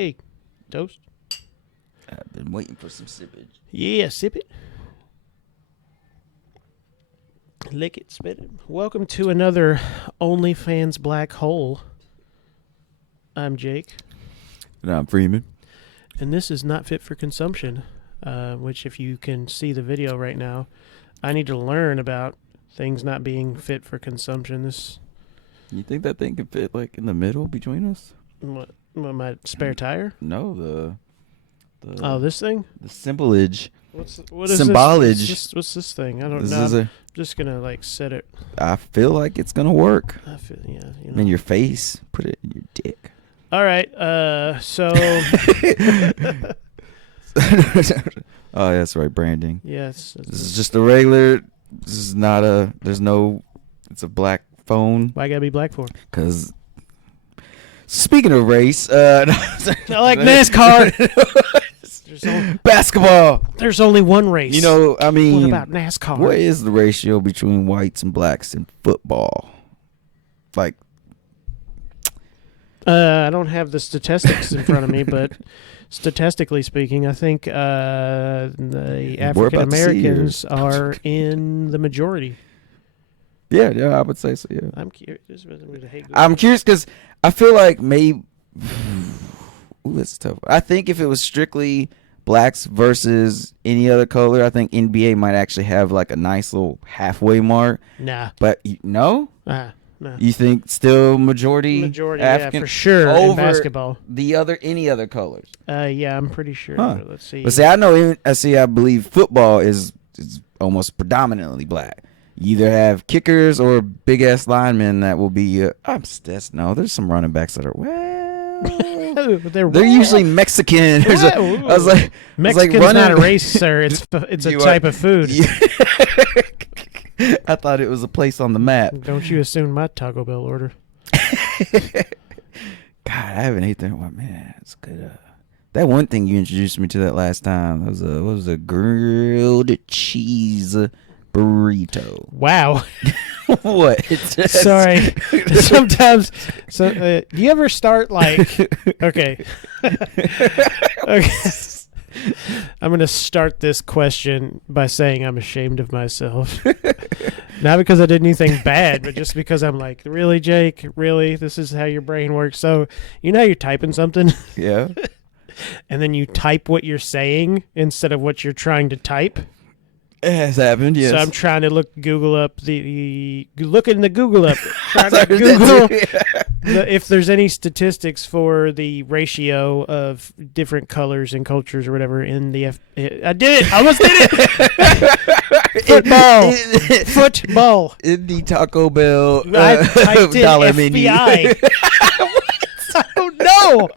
Hey, toast. I've been waiting for some sippage. Yeah, sip it. Lick it, spit it. Welcome to another OnlyFans Black Hole. I'm Jake, And I'm Freeman. and this is not fit for consumption, which if you can see the video right now, I need to learn about things not being fit for consumption. You think that thing could fit like in the middle between us? What, my spare tire? No, the This thing? the symbolage. What is Symbolage. this? What's this thing? I don't This know. is I'm just gonna set it. I feel like it's gonna work. I feel, yeah, In your face. Put it in your dick. All right. So Oh, that's right, branding. yes. This is just a regular. This is not a. There's no. It's a black phone. Why gotta be black for? Cause. Speaking of race, I like NASCAR. Basketball. There's only one race. You know, I mean, What about NASCAR? what is the ratio between whites and blacks in football? Like, I don't have the statistics in front of me, but statistically speaking, I think the African Americans are in the majority. yeah, I would say so. Yeah, I'm curious. I'm curious because I feel like maybe. Ooh, that's tough. I think if it was strictly blacks versus any other color, I think NBA might actually have like a nice little halfway mark. Nah. But no, No. you think still majority African yeah, for sure. In over basketball. any other colors? Yeah, I'm pretty sure. Huh. Let's see. But see, I believe football is almost predominantly black. You either have kickers or big ass linemen that will be. There's some running backs that are they're usually Mexican. I was like, Mexican's not a race, sir. It's a type of food. I thought it was a place on the map. Don't you assume my Taco Bell order? God, I haven't ate that one. Man, it's good. That one thing you introduced me to that last time. What was a grilled cheese burrito. Wow. What? Sorry. Sometimes. Do you ever start like? Okay. Okay. I'm gonna start this question by saying I'm ashamed of myself. Not because I did anything bad, but just because I'm like, really, Jake? Really? This is how your brain works? So you know how you're typing something? Yeah. And then you type what you're saying instead of what you're trying to type. It has happened, yes. So I'm trying to Google up looking the Google up, trying to Google if there's any statistics for the ratio of different colors and cultures or whatever in the I did it! I almost did it! Football. In the Taco Bell I typed in dollar FBI. I don't know.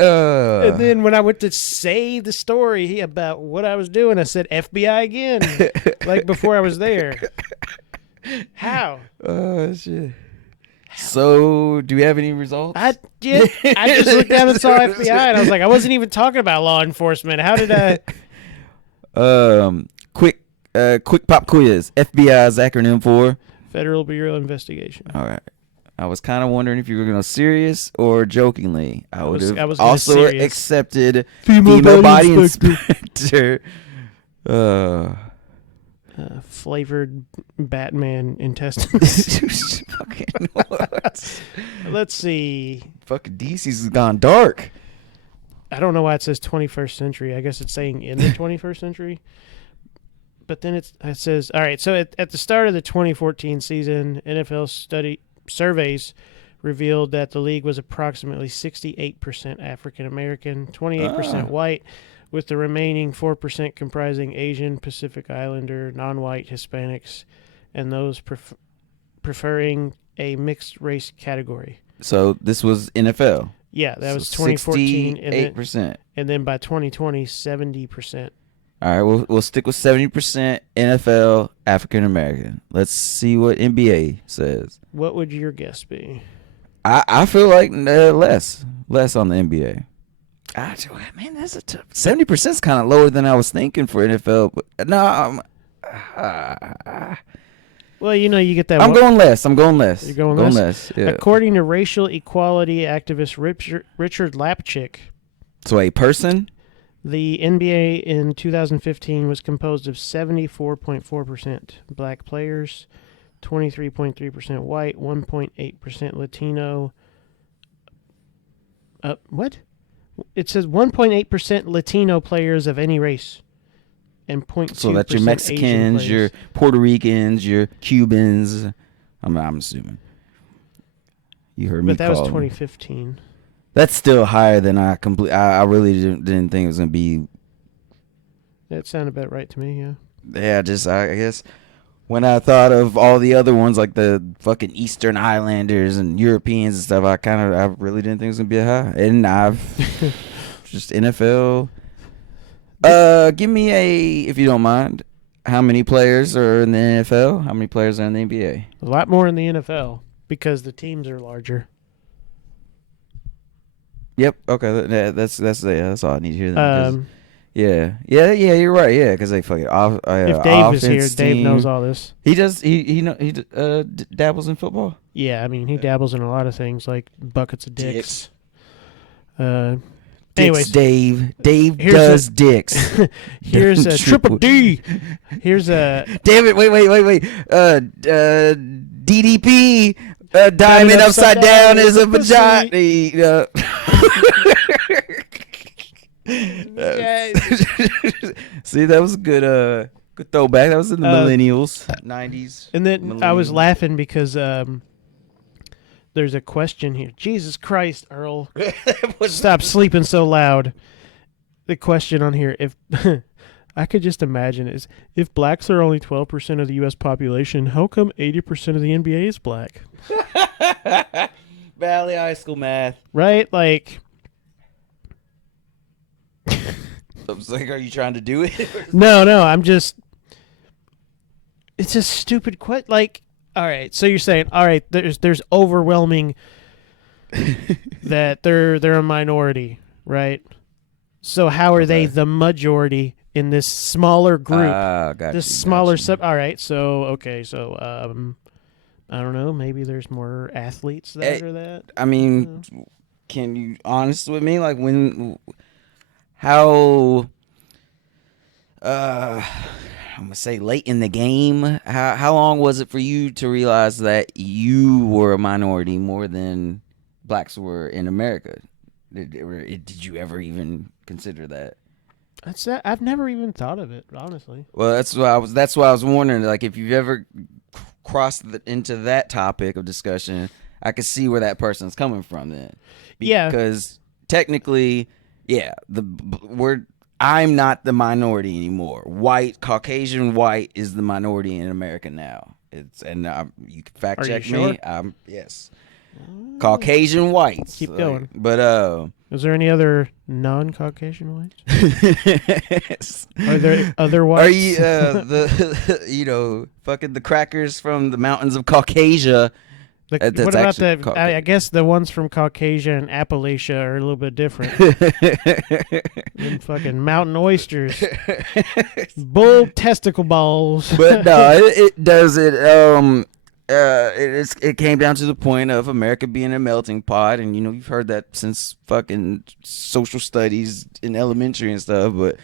And then when I went to say the story about what I was doing, I said FBI again, like before I was there. How? Oh, shit. So, do we have any results? I did. I just looked down and saw FBI, and I was like, I wasn't even talking about law enforcement. How did I? Quick pop quiz. FBI's acronym for Federal Bureau of Investigation. All right. I was kind of wondering if you were going to serious or jokingly. I would have also serious. accepted female body inspector. Flavored Batman intestines. Fucking what? Let's see. Fucking DC's gone dark. I don't know why it says 21st century. I guess it's saying in the 21st century. But then it says, all right, so at the start of the 2014 season, NFL surveys revealed that the league was approximately 68% African American, 28% white, with the remaining 4% comprising Asian, Pacific Islander, non-white Hispanics, and those preferring a mixed race category. So this was NFL. Yeah, that was 2014. 68%. And then by 2020, 70%. All right, we'll stick with 70% NFL African American. Let's see what NBA says. What would your guess be? I feel like less on the NBA. Man, that's a tough. 70% is kind of lower than I was thinking for NFL. But no, Well, Well, you get that. I'm going less. You're going less? less. Yeah. According to racial equality activist Richard Lapchick, So a person. the NBA in 2015 was composed of 74.4% black players, 23.3% white, 1.8% Latino. What? It says 1.8% Latino players of any race, and 0.2%. So that's your Mexicans, your Puerto Ricans, your Cubans. I'm assuming. You heard me. But that was 2015. That's still higher than I really didn't think it was gonna be. That sounded about right to me. Yeah. Yeah, I guess when I thought of all the other ones like the fucking Eastern Islanders and Europeans and stuff, I really didn't think it was gonna be high. And I've just NFL. Give me if you don't mind, how many players are in the NFL? How many players are in the NBA? A lot more in the NFL because the teams are larger. Yep. Okay. That's all I need to hear. Then, yeah. You're right. Yeah, because they fucking if Dave is here, Dave knows all this. He does. He dabbles in football. Yeah, I mean he dabbles in a lot of things like buckets of dicks. Anyways, Dave does dicks. Here's a triple D. Here's a damn it! Wait. DDP. Diamond upside down is a vagina. See, that was a good throwback. That was in the millennials, 90s. And then I was laughing because there's a question here. Jesus Christ, Earl. Stop sleeping so loud. The question on here, if I could just imagine, is if blacks are only 12% of the U.S. population, how come 80% of the NBA is black? Valley High School math. Right? Like... I was like, are you trying to do it? No, I'm just... It's a stupid question. Like, all right, so you're saying, all right, there's overwhelming that they're a minority, right? So how are they the majority in this smaller group? Smaller sub. All right, so I don't know. Maybe there's more athletes that are that. I mean, can you honest with me? Like how I'm gonna say late in the game. How long was it for you to realize that you were a minority more than blacks were in America? Did you ever even consider that? I've never even thought of it, honestly. Well, that's why I was wondering. Like, if you've ever crossed into that topic of discussion, I could see where that person's coming from. Then, because technically, I'm not the minority anymore. Caucasian white is the minority in America now. You can fact check me. Yes. Caucasian whites. Keep going. But is there any other non-Caucasian whites? Are there other whites? Are you fucking the crackers from the mountains of Caucasia? What about I guess the ones from Caucasia and Appalachia are a little bit different. Them fucking mountain oysters, bull testicle balls. But no, it does it. It came down to the point of America being a melting pot, and you've heard that since fucking social studies in elementary and stuff. But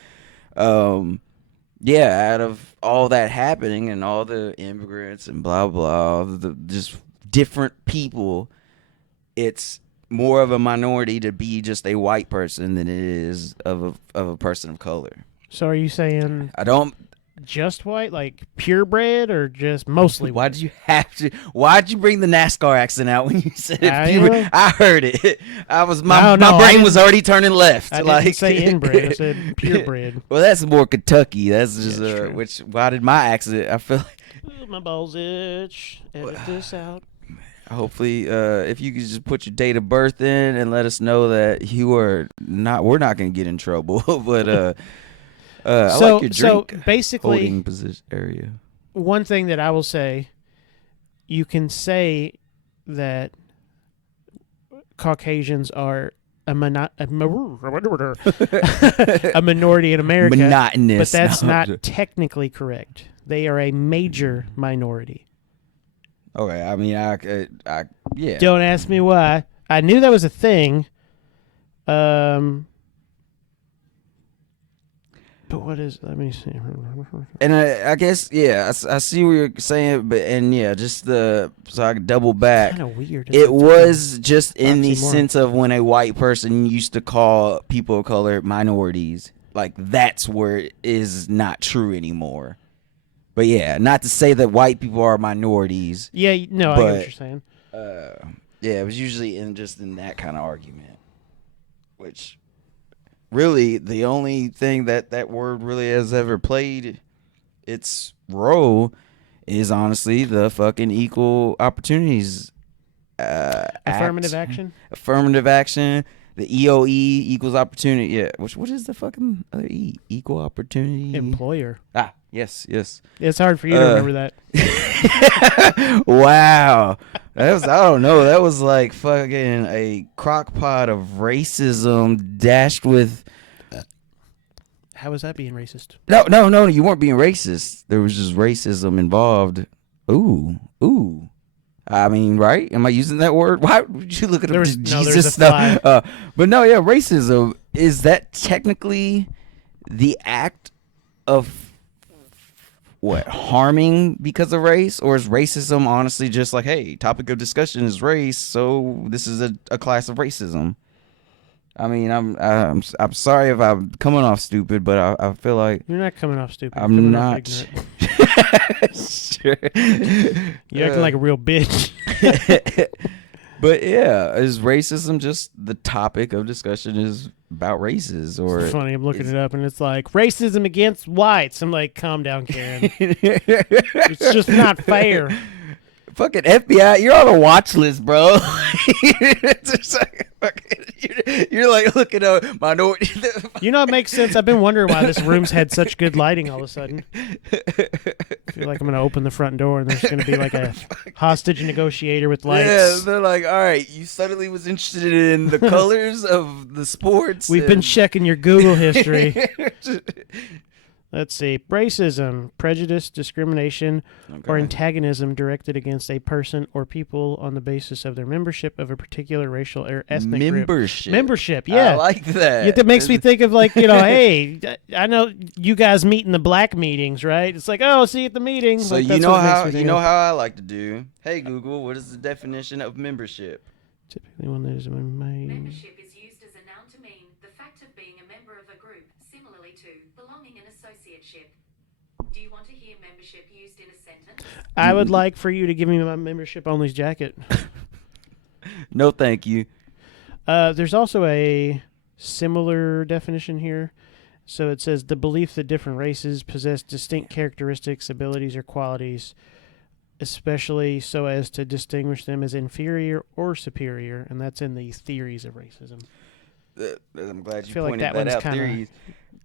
out of all that happening and all the immigrants and blah blah, just different people, it's more of a minority to be just a white person than it is of a person of color. So are you saying I don't just white, like purebred, or just mostly white? Why'd you bring the NASCAR accent out when you said it? I heard it. My brain was already turning left. I didn't say inbred. I said purebred. Well, that's more Kentucky. That's just why did my accent? I feel like my balls itch. Edit this out. Hopefully, if you could just put your date of birth in and let us know that we're not going to get in trouble. But I like your drink. So basically, holding position area. One thing that I will say, you can say that Caucasians are a minority in America, monotonous, but that's not technically correct. They are a major minority. Okay, I mean, yeah. Don't ask me why. I knew that was a thing. But what is? Let me see. And I guess, yeah, I see what you're saying, but just so I can double back. Kind of weird. It was just in the oxymoron. sense of when a white person used to call people of color minorities. Like, that's where it is not true anymore. But yeah, not to say that white people are minorities. Yeah, no, I get what you're saying. Yeah, it was usually in that kind of argument, which really the only thing that word really has ever played its role is honestly the fucking equal opportunities Affirmative action. Affirmative action. The EOE, equals opportunity. Yeah, what is the fucking other E? Equal opportunity Employer. Yes. It's hard for you to remember that. Wow. I don't know. That was like fucking a crock pot of racism dashed with. How was that being racist? No. You weren't being racist. There was just racism involved. Ooh. I mean, right? Am I using that word? Why would you look at Jesus stuff? But no, yeah, racism, is that technically the act of what, harming because of race, or is racism honestly just like, hey, topic of discussion is race, so this is a class of racism? I mean, I'm sorry if I'm coming off stupid, but I feel like you're not coming off stupid. I'm not. Sure. You're acting like a real bitch. But yeah, is racism just the topic of discussion is about races? Or it's funny, I'm looking it up and it's like racism against whites. I'm like, calm down, Karen. It's just not fair. Fucking FBI, you're on a watch list, bro. You're like looking at minority. You know, it makes sense. I've been wondering why this room's had such good lighting all of a sudden. I feel like I'm going to open the front door and there's going to be like a hostage negotiator with lights. Yeah, they're like, all right, you suddenly was interested in the colors of the sports. We've been checking your Google history. Let's see. Racism, prejudice, discrimination, or antagonism directed against a person or people on the basis of their membership of a particular racial or ethnic group. Membership, yeah. I like that. Yeah, that makes me think of like, hey, I know you guys meet in the black meetings, right? It's like, oh, see you at the meeting. So like, you know how I like to do. Hey, Google, what is the definition of membership? Typically one that is my membership is used as a noun to mean the fact of being a member of a group, similarly to belonging and associateship. Do you want to hear membership used in a sentence? I would like for you to give me my membership only's jacket. No, thank you. There's also a similar definition here. So it says the belief that different races possess distinct characteristics, abilities, or qualities, especially so as to distinguish them as inferior or superior, and that's in the theories of racism. I'm glad you pointed that out. Theories,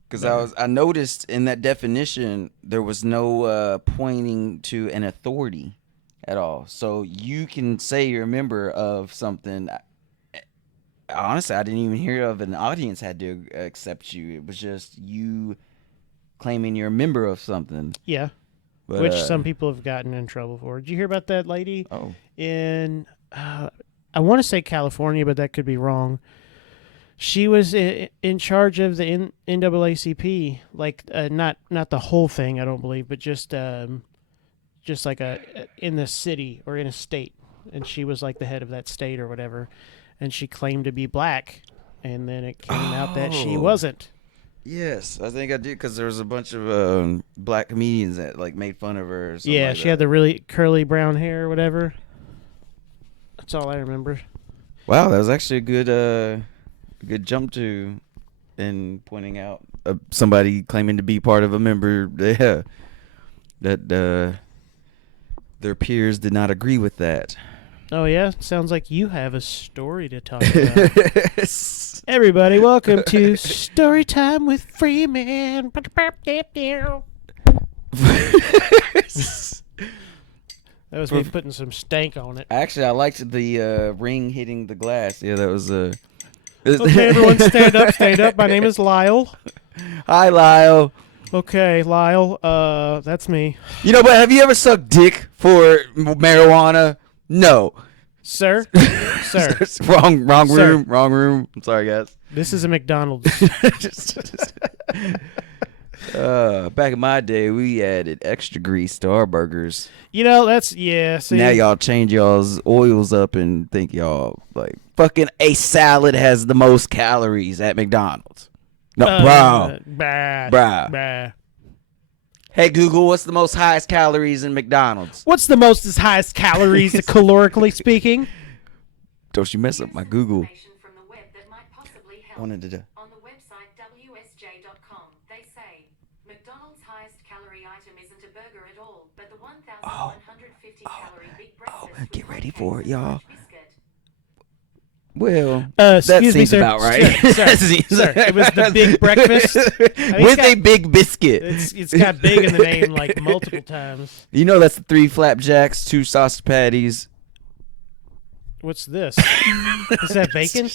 because I noticed in that definition there was no pointing to an authority at all. So you can say you're a member of something. Honestly, I didn't even hear of an audience had to accept you. It was just you claiming you're a member of something. Yeah. But, which some people have gotten in trouble for. Did you hear about that lady in, I want to say California, but that could be wrong. She was in charge of the NAACP, like not the whole thing, I don't believe, but just like in the city or in a state, and she was like the head of that state or whatever, and she claimed to be black, and then it came out that she wasn't. Yes, I think I did, because there was a bunch of black comedians that like made fun of her. Or something yeah, like she had the really curly brown hair or whatever. That's all I remember. Wow, that was actually a good jump to in pointing out somebody claiming to be part of a member. Yeah, that their peers did not agree with that. Oh yeah, sounds like you have a story to talk about. Everybody, welcome to Story Time with Freeman. That was me putting some stank on it. Actually, I liked the ring hitting the glass. Yeah, that was Okay, everyone, stand up. My name is Lyle. Hi, Lyle. Okay, Lyle. That's me, You know, but have you ever sucked dick for marijuana? No. sir. Sir, wrong Sir. room. Wrong room. I'm sorry, guys. this is a McDonald's. Back in my day, we added extra grease to our burgers. You know, that's See, Now y'all change y'all's oils up and think y'all like fucking a salad has the most calories at McDonald's. No, bro. Bah, Bruh. bah. Hey Google, what's the most highest calories in McDonald's? What's the most highest calories, calorically speaking? Don't you mess up my Google. Information from the web that might possibly help. Wanted to do. On the website WSJ.com, they say McDonald's highest calorie item isn't a burger at all, but the 1,150 calorie big breakfast. Get with ready hot for it, cakes and y'all. French biscuit. Well, that Excuse me, seems sir. about right. Sir, it was the big breakfast. With a big biscuit. It's got big in the name like multiple times. You know that's the 3 flapjacks, 2 sausage patties. What's this? Is that bacon?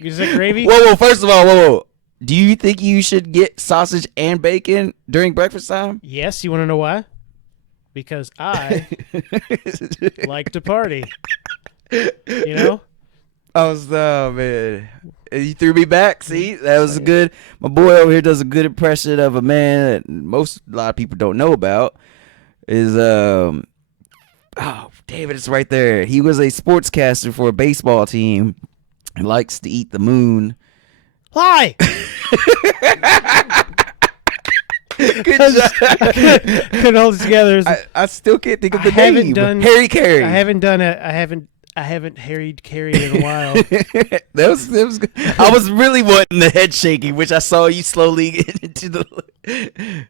Is that gravy? Whoa, first of all, whoa. Do you think you should get sausage and bacon during breakfast time? Yes, you want to know why? Because I like to party. You know? Oh man, you threw me back. See, that was a good. My boy over here does a good impression of a man that a lot of people don't know about. Is oh, David, it's right there. He was a sportscaster for a baseball team and likes to eat the moon. Lie. Good job. Couldn't hold it together. I still can't think of the haven't name. done- Harry Carey. I haven't harried carried in a while. that was good. I was really wanting the head shaking, which I saw you slowly get into the.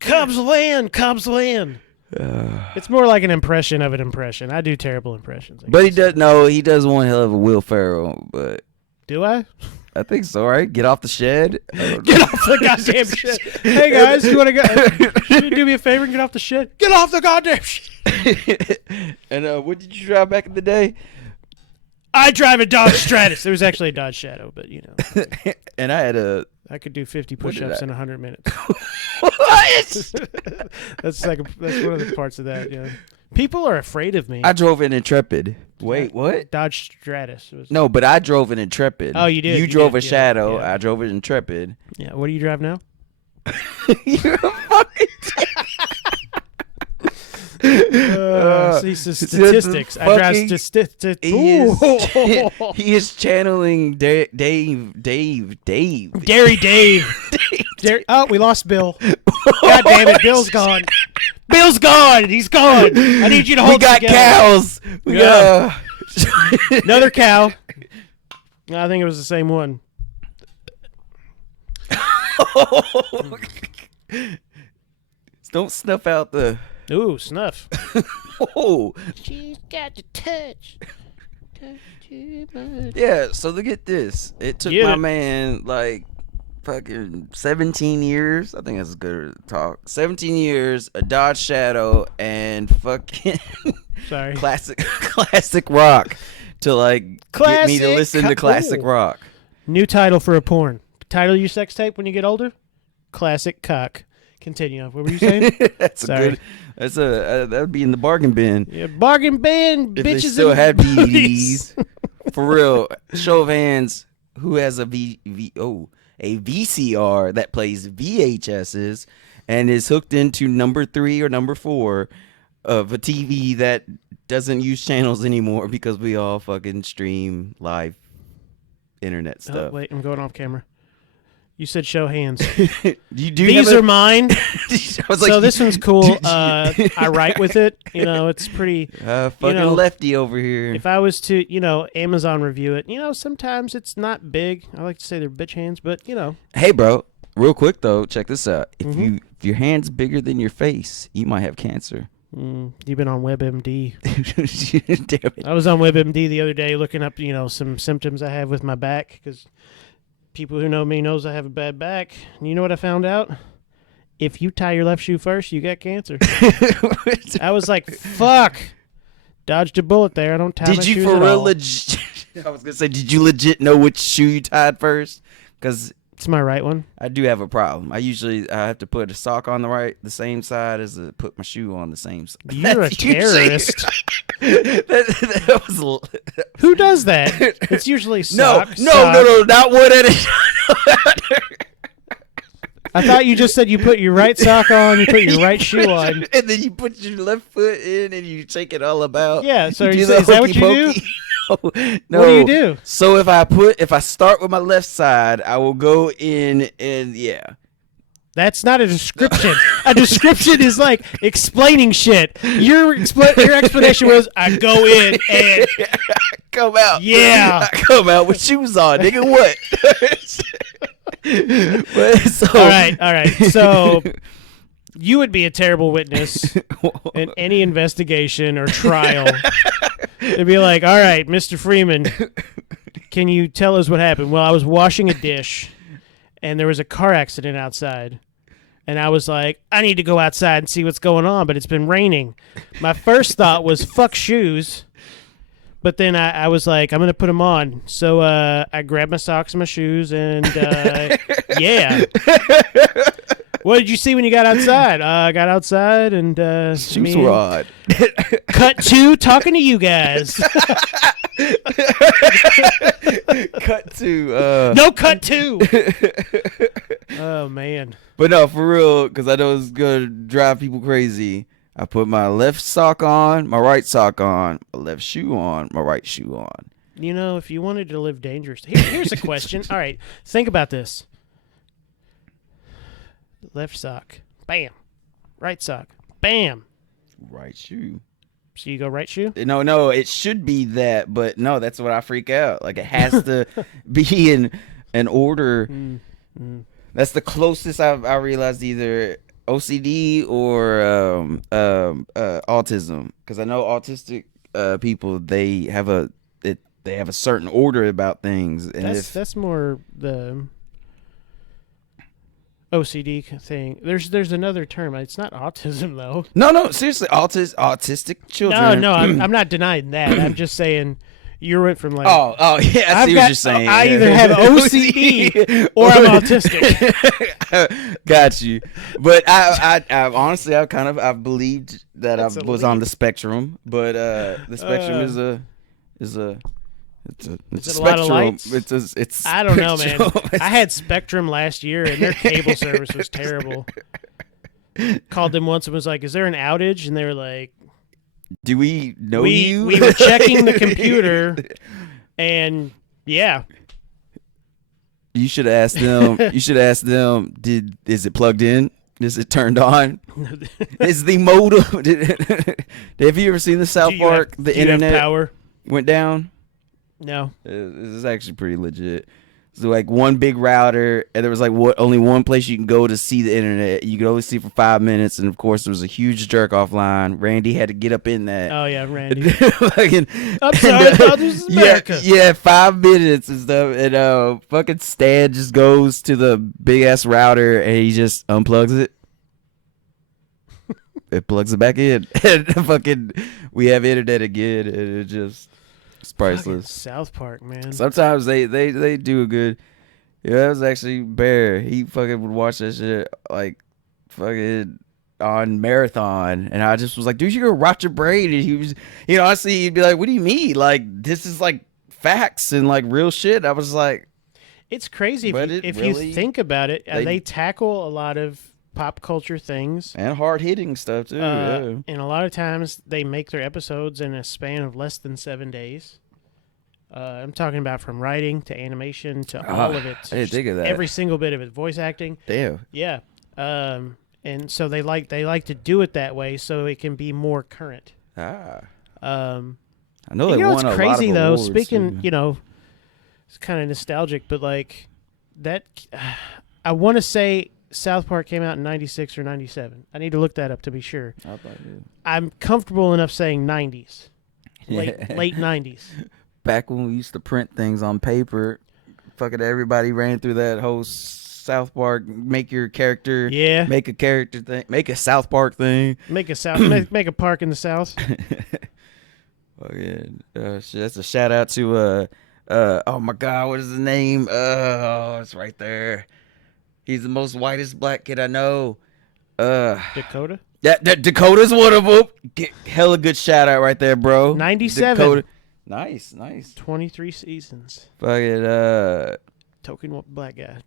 Cubs win. Cubs win. It's more like an impression of an impression. I do terrible impressions. But he does one hell of a Will Ferrell, but Do I? I think so, right? Get off the shed. Get off the goddamn shit. Hey guys, you want to go? Can you do me a favor and get off the shit? Get off the goddamn shit. And what did you drive back in the day? I drive a Dodge Stratus. There was actually a Dodge Shadow, but you know, And I had a. I could do 50 What did push-ups I- in 100 minutes. What? That's one of the parts of that. Yeah, people are afraid of me. I drove an Intrepid. Wait, what? Dodge Stratus. Was, No, but I drove an Intrepid. Oh, you did? You You drove did, a yeah, Shadow. yeah. I drove an Intrepid. Yeah. What do you drive now? You're a fucking. See, statistics. I drive fucking- statistics. He is channeling Dave. Dairy Dave. Oh, we lost Bill. God damn it, Bill's gone. Bill's gone. He's gone. I need you to hold We got it together. cows. We Yeah. got Another cow. I think it was the same one. Don't snuff out the. Ooh, snuff. Oh, She's got to touch. Touch too much. yeah. So look at this. It took Get my it. man like fucking 17 years. I think that's good talk. 17 years, a Dodge Shadow, and fucking Sorry. classic rock to like get me to Classic listen to classic ooh. rock. New title for a porn. Title your sex tape when you get older? Classic cock. Continue. What were you saying? That's Sorry. a good. That's a that would be in the bargain bin. Yeah, bargain bin, If bitches they still and had booties. DVDs. For real. Show of hands. Who has a a VCR that plays VHSs and is hooked into number 3 or number 4 of a TV that doesn't use channels anymore because we all fucking stream live internet Oh, stuff. wait, I'm going off camera. You said show hands. Do These are mine. I was like, So this one's cool. I write with it. You know, it's pretty. fucking know, lefty over here. If I was to, Amazon review it, sometimes it's not big. I like to say they're bitch hands, but Hey, bro. Real quick though, check this out. Mm-hmm. If your hand's bigger than your face, you might have cancer. You've been on WebMD. Damn it. I was on WebMD the other day looking up, some symptoms I have with my back because people who know me knows I have a bad back. And you know what I found out? If you tie your left shoe first, you got cancer. I was like, fuck. Dodged a bullet there. I don't tie my Did you shoes for at real all. legit? I was gonna say, did you legit know which shoe you tied first? Because It's my right one. I do have a problem. I have to put a sock on the same side as to put my shoe on the same side. You're a terrorist. that was Who does that? It's usually no, sock. not one at a I thought you just said you put your right sock on, you put your right shoe on, and then you put your left foot in and you shake it all about. Yeah. So is is that what you do? No. What do you do? So if I start with my left side, I will go in and That's not a description. A description is like explaining shit. Your explanation was, I go in and come out. Yeah. I come out with shoes on, nigga. What? All right. So you would be a terrible witness in any investigation or trial. It'd be like, all right, Mr. Freeman, can you tell us what happened? Well, I was washing a dish, and there was a car accident outside. And I was like, I need to go outside and see what's going on, but it's been raining. My first thought was, fuck shoes. But then I was like, I'm going to put them on. So I grabbed my socks and my shoes, and yeah. What did you see when you got outside? I got outside, and shoes were on. Cut 2, talking to you guys. Cut 2. No, cut 2. Oh, man. But no, for real, because I know it's going to drive people crazy. I put my left sock on, my right sock on, my left shoe on, my right shoe on. You know, if you wanted to live dangerous, here's a question. All right, think about this. Left sock, bam. Right sock, bam. Right shoe. So you go right shoe? No, it should be that, but no, that's what I freak out. Like, it has to be in an order. That's the closest I realized either OCD or autism, because I know autistic people, they have a certain order about things, and that's more the OCD thing. There's another term. It's not autism though. No, seriously, autistic children. No, I'm not denying that. I'm just saying you went from like oh yeah, I see what you're saying. I either have OCD or I'm autistic. Got you. But I honestly I've believed that I was on the spectrum, but the spectrum is a It's a lot of lights? It's I don't know, man. I had Spectrum last year, and their cable service was terrible. Called them once and was like, "Is there an outage?" And they were like, "Do we know you?" We were checking the computer, and yeah. You should ask them. Is it plugged in? Is it turned on? Is the modem? Have you ever seen the South Park? The internet power went down. No. This is actually pretty legit. So like one big router, and there was like only one place you can go to see the internet. You could only see for 5 minutes, and of course there was a huge jerk off line. Randy had to get up in that. Oh yeah, Randy. I'm sorry, I thought this was America. Yeah, 5 minutes and stuff, and fucking Stan just goes to the big ass router and he just unplugs it. It plugs it back in, and fucking we have internet again, and it just. It's priceless. South Park, man. Sometimes they do a good. Yeah, that was actually Bear. He fucking would watch that shit like fucking on marathon, and I just was like, dude, you gotta rot your brain. And he was, honestly, he'd be like, what do you mean? Like, this is like facts and like real shit. I was like, it's crazy if you think about it. They tackle a lot of pop culture things and hard hitting stuff too. Yeah. And a lot of times they make their episodes in a span of less than 7 days. I'm talking about from writing to animation to all of it. I didn't think of that. Every single bit of it, voice acting. Damn. Yeah. And so they like to do it that way so it can be more current. I know they won it's a crazy lot of though. awards, Speaking, too. It's kind of nostalgic, but like that, I want to say South Park came out in 96 or 97. I need to look that up to be sure. I'm comfortable enough saying 90s. Late 90s. Back when we used to print things on paper, fucking everybody ran through that whole South Park, make your character, make a character thing, make a South Park thing. Make a park in the South. That's a shout out to Oh my God, what is his name? Oh, it's right there. He's the most whitest black kid I know. Dakota. That Dakota's one of them. Hella good shout out right there, bro. 97. Dakota. Nice. 23 seasons. Fucking Token black guy.